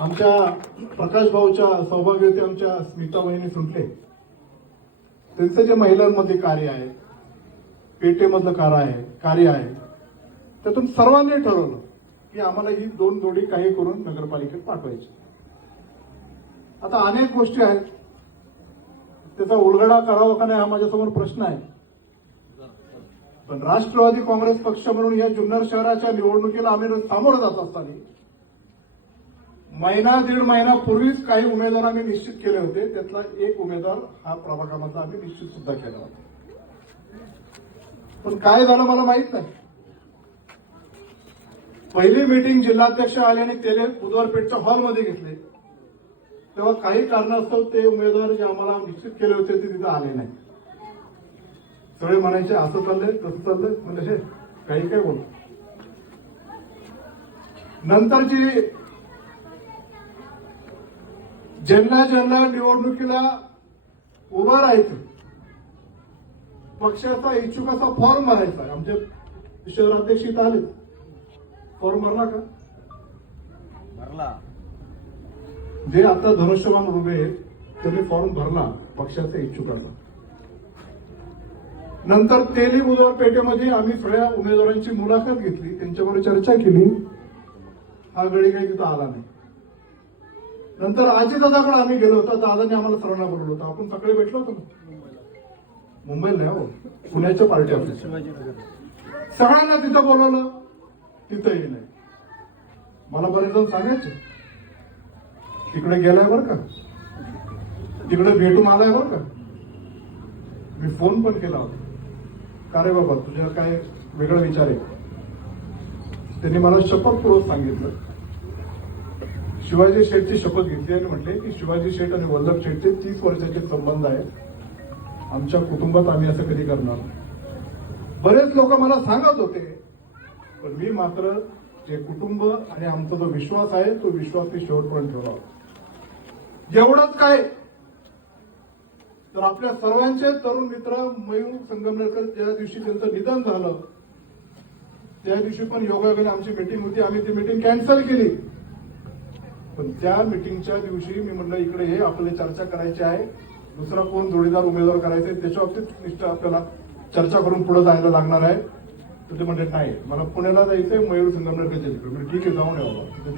आमच्या प्रकाश भाऊच्या सौभाग्यवती आमच्या स्मिता वहिनी सुंटले त्यांचं जे महिलांमध्ये कार्य आहे, पेटेमधलं कार्य आहे त्यातून सर्वांनी ठरवलं की आम्हाला ही 2 जोडी काही करून नगरपालिकेत पाठवायची. आता अनेक गोष्टी आहेत, त्याचा उलगडा करावा का नाही हा माझ्यासमोर प्रश्न आहे. पण राष्ट्रवादी काँग्रेस पक्ष म्हणून या जुन्नर शहराच्या निवडणुकीला आम्ही सामोरं जात असताना दीड महिना पूर्वीच काही उमेदवार आम्ही निश्चित केले होते. त्यातला एक उमेदवार हा प्रभागामधला आम्ही निश्चित सुद्धा केला होता. पण काय झालं मला माहित नाही. पहिली मीटिंग जिल्हाध्यक्ष आले आणि त्याने बुधवारपेठच्या हॉलमध्ये घेतले, तेव्हा काही कारणास्तव ते उमेदवार जे आम्हाला निश्चित केले होते ते तिथे आले नाही. सगळे म्हणायचे असं चाललंय तसं चाललंय, म्हणजे काही काय बोल. नंतरची ज्यांना निवडणुकीला उभं राहायचं, पक्षाचा इच्छुक असा फॉर्म भरायचा. आमचे शहराध्यक्ष इथं आले, फॉर्म भरला का? भरला. जे आता धनुष्यबाण उभे आहेत त्यांनी फॉर्म भरला पक्षाचा इच्छुकाचा. नंतर तेली बुधवार पेठेमध्ये आम्ही सगळ्या उमेदवारांची मुलाखत घेतली, त्यांच्याबरोबर चर्चा केली. हा गडी काही तिथं आला नाही. नंतर अजितदादाकडे आम्ही गेलो होतो, दादाने आम्हाला सर्वांना बोलवलं होतं. आपण सगळे भेटलो होतो मुंबईला, नाही हो, पुण्याच्या पार्टी आपल्या सगळ्यांना तिथं बोलवलं, तिथंही नाही. मला बरेच जण सांगायचे तिकडे गेलाय बरं का, तिकडे भेटून आलाय बरं का. मी फोन पण केला होता, का रे बाबा तुझ्या काय वेगळा विचार आहे. त्यांनी मला शपथपूर्वक सांगितलं, शिवाजी शेठची शपथ घेतली आणि म्हटले की शिवाजी शेठ आणि वल्लभ शेठचे 30 वर्षाचे संबंध आहेत, आमच्या कुटुंबात आम्ही असं कधी करणार. बरेच लोक मला सांगत होते, पण मी मात्र जे कुटुंब आणि आमचा जो विश्वास आहे तो विश्वास मी शेवटपर्यंत ठेवला. एवढंच काय तर आपल्या सर्वांचे तरुण मित्र मयूर संगमनेरकर ज्या दिवशी त्यांचं निधन झालं त्या दिवशी पण योगायोगाने आमची मीटिंग होती, आम्ही ती मीटिंग कॅन्सल केली. पण त्या मीटिंगच्या दिवशी मी म्हटलं इकडे हे आपल्याला चर्चा करायची आहे, दुसरा कोण जोडीदार उमेदवार करायचा आहे त्याच्या बाबतीत निश्चित आपल्याला चर्चा करून पुढे जायला लागणार आहे. तर ते म्हणजे नाही, मला पुण्याला जायचंय मयूर संगमनेरच्या तिकडे. ठीक आहे, जाऊन यावं.